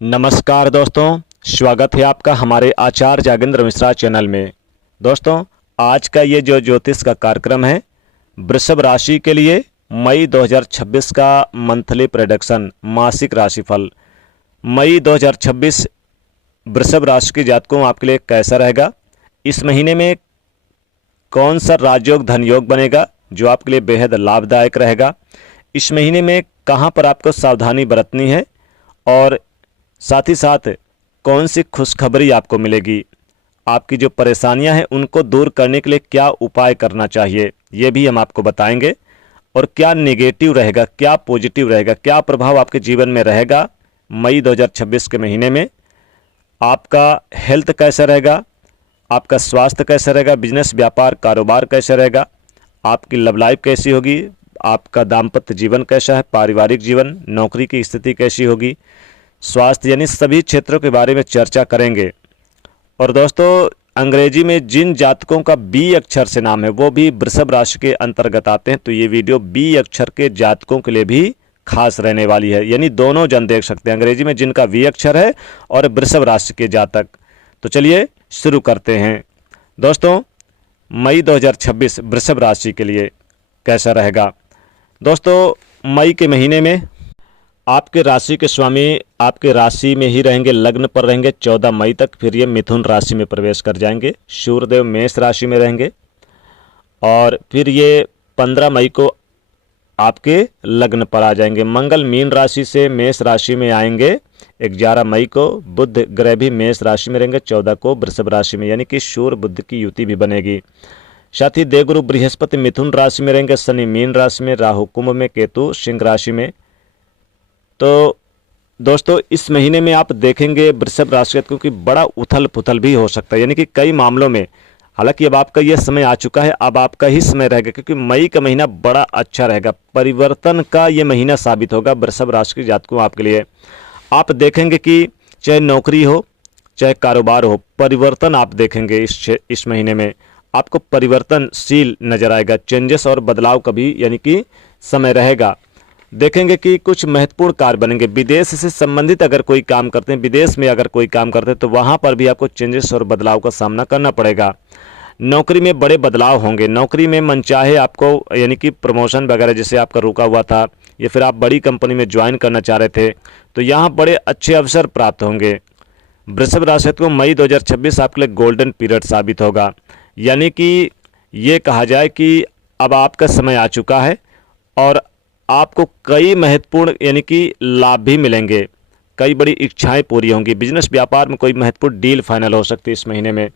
नमस्कार दोस्तों, स्वागत है आपका हमारे आचार्य जागेंद्र मिश्रा चैनल में। दोस्तों, आज का ये जो ज्योतिष का कार्यक्रम है, वृषभ राशि के लिए मई 2026 का मंथली प्रेडिक्शन, मासिक राशिफल। मई 2026 वृषभ राशि के जातकों आपके लिए कैसा रहेगा? इस महीने में कौन सा राजयोग धन योग बनेगा जो आपके लिए बेहद लाभदायक रहेगा? इस महीने में कहाँ पर आपको सावधानी बरतनी है और साथ ही साथ कौन सी खुशखबरी आपको मिलेगी? आपकी जो परेशानियां हैं उनको दूर करने के लिए क्या उपाय करना चाहिए, ये भी हम आपको बताएंगे। और क्या नेगेटिव रहेगा, क्या पॉजिटिव रहेगा, क्या प्रभाव आपके जीवन में रहेगा मई 2026 के महीने में? आपका हेल्थ कैसा रहेगा, आपका स्वास्थ्य कैसा रहेगा, बिजनेस व्यापार कारोबार कैसा रहेगा, आपकी लव लाइफ कैसी होगी, आपका दाम्पत्य जीवन कैसा है, पारिवारिक जीवन, नौकरी की स्थिति कैसी होगी, स्वास्थ्य, यानी सभी क्षेत्रों के बारे में चर्चा करेंगे। और दोस्तों, अंग्रेजी में जिन जातकों का बी अक्षर से नाम है वो भी वृषभ राशि के अंतर्गत आते हैं, तो ये वीडियो बी अक्षर के जातकों के लिए भी खास रहने वाली है, यानी दोनों जन देख सकते हैं, अंग्रेजी में जिनका वी अक्षर है और वृषभ राशि के जातक। तो चलिए शुरू करते हैं। दोस्तों, मई 2026 वृषभ राशि के लिए कैसा रहेगा? दोस्तों, मई के महीने में आपके राशि के स्वामी आपके राशि में ही रहेंगे, लग्न पर रहेंगे 14 मई तक। फिर ये मिथुन राशि में प्रवेश कर जाएंगे। सूर्यदेव मेष राशि में रहेंगे और फिर ये 15 मई को आपके लग्न पर आ जाएंगे। मंगल मीन राशि से मेष राशि में आएंगे 11 मई को। बुध ग्रह भी मेष राशि में रहेंगे 14 को वृषभ राशि में, यानी कि सूर्य बुध की युति भी बनेगी। साथ ही देवगुरु बृहस्पति मिथुन राशि में रहेंगे, शनि मीन राशि में, राहु कुंभ में, केतु सिंह राशि में। तो दोस्तों, इस महीने में आप देखेंगे वृषभ राशि क्योंकि बड़ा उथल पुथल भी हो सकता है, यानी कि कई मामलों में। हालांकि अब आपका यह समय आ चुका है, अब आपका ही समय रहेगा क्योंकि मई का महीना बड़ा अच्छा रहेगा, परिवर्तन का ये महीना साबित होगा वृषभ राशि के जातकों आपके लिए। आप देखेंगे कि चाहे नौकरी हो चाहे कारोबार हो, परिवर्तन आप देखेंगे इस महीने में। आपको परिवर्तनशील नजर आएगा, चेंजेस और बदलाव का भी यानी कि समय रहेगा। देखेंगे कि कुछ महत्वपूर्ण कार्य बनेंगे। विदेश से संबंधित अगर कोई काम करते हैं, विदेश में अगर कोई काम करते हैं तो वहाँ पर भी आपको चेंजेस और बदलाव का सामना करना पड़ेगा। नौकरी में बड़े बदलाव होंगे, नौकरी में मनचाहे आपको यानी कि प्रमोशन वगैरह जैसे आपका रुका हुआ था या फिर आप बड़ी कंपनी में ज्वाइन करना चाह रहे थे तो यहाँ बड़े अच्छे अवसर प्राप्त होंगे। वृषभ राशि को मई 2026 आपके लिए गोल्डन पीरियड साबित होगा, यानी कि ये कहा जाए कि अब आपका समय आ चुका है और आपको कई महत्वपूर्ण यानी कि लाभ भी मिलेंगे, कई बड़ी इच्छाएं पूरी होंगी। बिजनेस व्यापार में कोई महत्वपूर्ण डील फाइनल हो सकती है इस महीने में।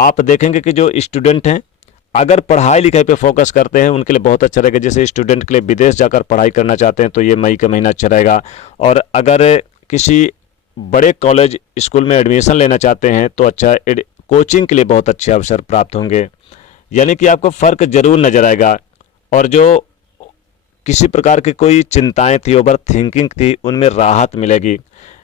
आप देखेंगे कि जो स्टूडेंट हैं अगर पढ़ाई लिखाई पे फोकस करते हैं उनके लिए बहुत अच्छा रहेगा। जैसे स्टूडेंट के लिए विदेश जाकर पढ़ाई करना चाहते हैं तो ये मई का महीना अच्छा रहेगा। और अगर किसी बड़े कॉलेज स्कूल में एडमिशन लेना चाहते हैं तो अच्छा, कोचिंग के लिए बहुत अच्छे अवसर प्राप्त होंगे, यानी कि आपको फ़र्क जरूर नज़र आएगा। और जो किसी प्रकार की कोई चिंताएं थी, ओवर थिंकिंग थी, उनमें राहत मिलेगी।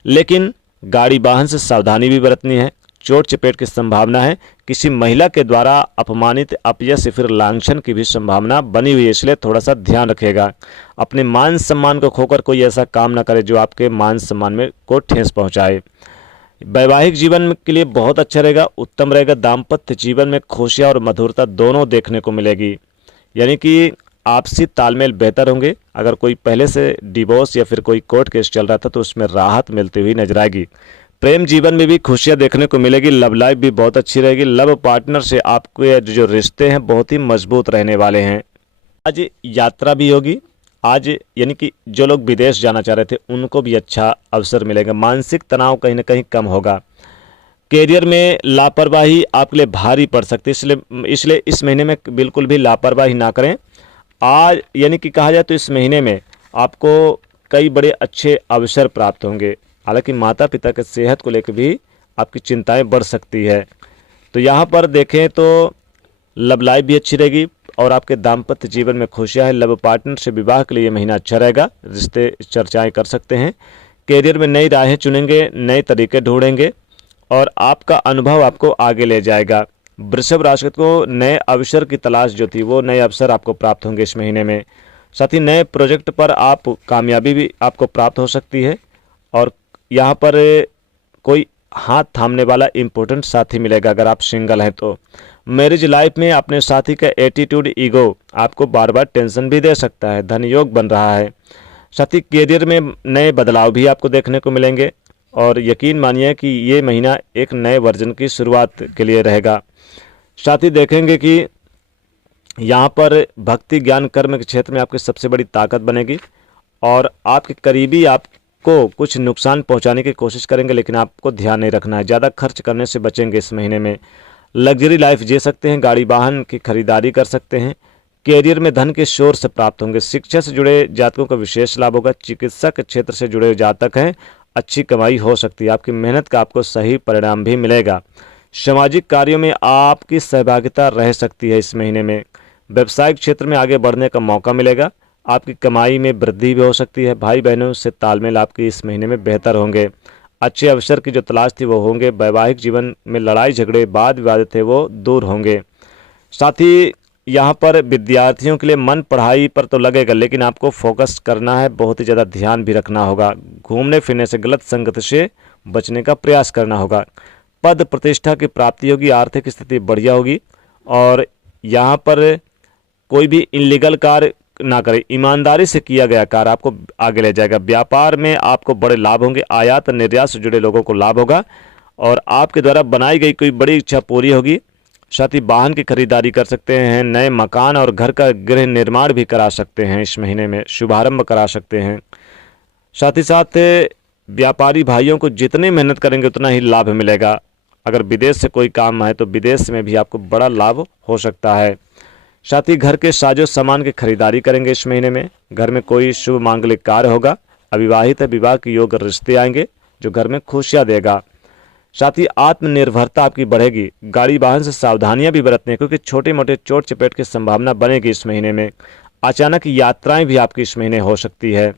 लेकिन गाड़ी वाहन से सावधानी भी बरतनी है, चोट चपेट की संभावना है, किसी महिला के द्वारा अपमानित, अपयश या फिर लांछन की भी संभावना बनी हुई है, इसलिए थोड़ा सा ध्यान रखिएगा। अपने मान सम्मान को खोकर कोई ऐसा काम ना करे जो आपके मान सम्मान में को ठेस पहुंचाए। वैवाहिक जीवन के लिए बहुत अच्छा रहेगा, उत्तम रहेगा। दाम्पत्य जीवन में खुशियाँ और मधुरता दोनों देखने को मिलेगी, यानी कि आपसी तालमेल बेहतर होंगे। अगर कोई पहले से डिवोर्स या फिर कोई कोर्ट केस चल रहा था तो उसमें राहत मिलती हुई नजर आएगी। प्रेम जीवन में भी खुशियां देखने को मिलेगी, लव लाइफ भी बहुत अच्छी रहेगी। लव पार्टनर से आपके जो रिश्ते हैं बहुत ही मजबूत रहने वाले हैं। आज यात्रा भी होगी, आज यानी कि जो लोग विदेश जाना चाह रहे थे उनको भी अच्छा अवसर मिलेगा। मानसिक तनाव कहीं ना कहीं कम होगा। कैरियर में लापरवाही आपके लिए भारी पड़ सकती है, इसलिए इस महीने में बिल्कुल भी लापरवाही ना करें। आज यानी कि कहा जाए तो इस महीने में आपको कई बड़े अच्छे अवसर प्राप्त होंगे। हालांकि माता पिता के सेहत को लेकर भी आपकी चिंताएं बढ़ सकती है। तो यहाँ पर देखें तो लव लाइफ भी अच्छी रहेगी और आपके दाम्पत्य जीवन में खुशियाँ हैं। लव पार्टनर से विवाह के लिए महीना अच्छा रहेगा, रिश्ते चर्चाएं कर सकते हैं। कैरियर में नई राहें चुनेंगे, नए तरीके ढूंढेंगे और आपका अनुभव आपको आगे ले जाएगा। वृषभ राशि को नए अवसर की तलाश जो थी वो नए अवसर आपको प्राप्त होंगे इस महीने में। साथ ही नए प्रोजेक्ट पर आप कामयाबी भी आपको प्राप्त हो सकती है और यहाँ पर कोई हाथ थामने वाला इम्पोर्टेंट साथी मिलेगा अगर आप सिंगल हैं तो। मैरिज लाइफ में अपने साथी का एटीट्यूड, ईगो आपको बार बार टेंशन भी दे सकता है। धन योग बन रहा है। साथ ही करियर में नए बदलाव भी आपको देखने को मिलेंगे और यकीन मानिए कि ये महीना एक नए वर्जन की शुरुआत के लिए रहेगा। साथ ही देखेंगे कि यहाँ पर भक्ति, ज्ञान, कर्म के क्षेत्र में आपकी सबसे बड़ी ताकत बनेगी और आपके करीबी आपको कुछ नुकसान पहुँचाने की कोशिश करेंगे, लेकिन आपको ध्यान नहीं रखना है। ज़्यादा खर्च करने से बचेंगे इस महीने में। लग्जरी लाइफ जी सकते हैं, गाड़ी वाहन की खरीदारी कर सकते हैं। कैरियर में धन के सोर्स से प्राप्त होंगे। शिक्षा से जुड़े जातकों का विशेष लाभ होगा। चिकित्सा के क्षेत्र से जुड़े जातक हैं, अच्छी कमाई हो सकती है। आपकी मेहनत का आपको सही परिणाम भी मिलेगा। सामाजिक कार्यों में आपकी सहभागिता रह सकती है इस महीने में। व्यवसायिक क्षेत्र में आगे बढ़ने का मौका मिलेगा। आपकी कमाई में वृद्धि भी हो सकती है। भाई बहनों से तालमेल आपकी इस महीने में बेहतर होंगे। अच्छे अवसर की जो तलाश थी वो होंगे। वैवाहिक जीवन में लड़ाई झगड़े, वाद विवाद थे वो दूर होंगे। साथ ही यहाँ पर विद्यार्थियों के लिए मन पढ़ाई पर तो लगेगा, लेकिन आपको फोकस करना है, बहुत ही ज़्यादा ध्यान भी रखना होगा। घूमने फिरने से, गलत संगत से बचने का प्रयास करना होगा। पद प्रतिष्ठा की प्राप्ति होगी। आर्थिक स्थिति बढ़िया होगी और यहाँ पर कोई भी इनलीगल कार्य ना करें। ईमानदारी से किया गया कार्य आपको आगे ले जाएगा। व्यापार में आपको बड़े लाभ होंगे। आयात निर्यात से जुड़े लोगों को लाभ होगा और आपके द्वारा बनाई गई कोई बड़ी इच्छा पूरी होगी। साथ ही वाहन की खरीदारी कर सकते हैं। नए मकान और घर का गृह निर्माण भी करा सकते हैं। इस महीने में शुभारंभ करा सकते हैं। साथ ही साथ व्यापारी भाइयों को जितनी मेहनत करेंगे उतना ही लाभ मिलेगा। अगर विदेश से कोई काम है तो विदेश में भी आपको बड़ा लाभ हो सकता है। साथ ही घर के साजो सामान की खरीदारी करेंगे इस महीने में। घर में कोई शुभ मांगलिक कार्य होगा। अविवाहित है, विवाह के योग रिश्ते आएंगे जो घर में खुशियाँ देगा। साथ ही आत्मनिर्भरता आपकी बढ़ेगी। गाड़ी वाहन से सावधानियां भी बरतनी है क्योंकि छोटे मोटे चोट चपेट की संभावना बनेगी इस महीने में। अचानक यात्राएं भी आपकी इस महीने हो सकती है।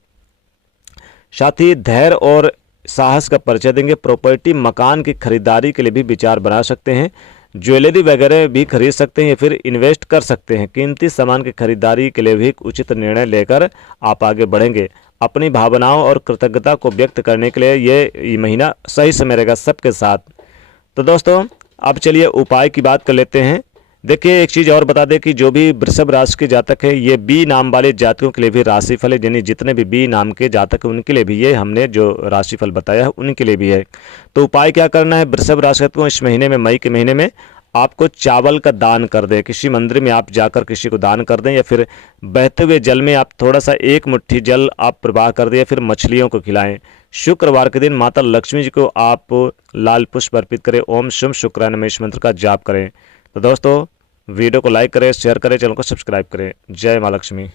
साथ ही धैर्य और साहस का परिचय देंगे। प्रॉपर्टी, मकान की खरीदारी के लिए भी विचार बना सकते हैं। ज्वेलरी वगैरह भी खरीद सकते हैं या फिर इन्वेस्ट कर सकते हैं। कीमती सामान की खरीदारी के लिए भी उचित निर्णय लेकर आप आगे बढ़ेंगे। अपनी भावनाओं और कृतज्ञता को व्यक्त करने के लिए ये महीना सही समय रहेगा सबके साथ। तो दोस्तों अब चलिए उपाय की बात कर लेते हैं। देखिए एक चीज़ और बता दें कि जो भी वृषभ राशि के जातक है, ये बी नाम वाले जातकों के लिए भी राशिफल है। यानी जितने भी बी नाम के जातक हैं उनके लिए भी ये हमने जो राशिफल बताया है उनके लिए भी है। तो उपाय क्या करना है? वृषभ राशि को इस महीने में, मई के महीने में आपको चावल का दान कर दें। किसी मंदिर में आप जाकर किसी को दान कर दें या फिर बहते हुए जल में आप थोड़ा सा एक मुट्ठी जल आप प्रवाह कर दें या फिर मछलियों को खिलाएं। शुक्रवार के दिन माता लक्ष्मी जी को आप लाल पुष्प अर्पित करें। ओम शुभ शुक्राय नमः इस मंत्र का जाप करें। तो दोस्तों वीडियो को लाइक करें, शेयर करें, चैनल को सब्सक्राइब करें। जय माँ लक्ष्मी।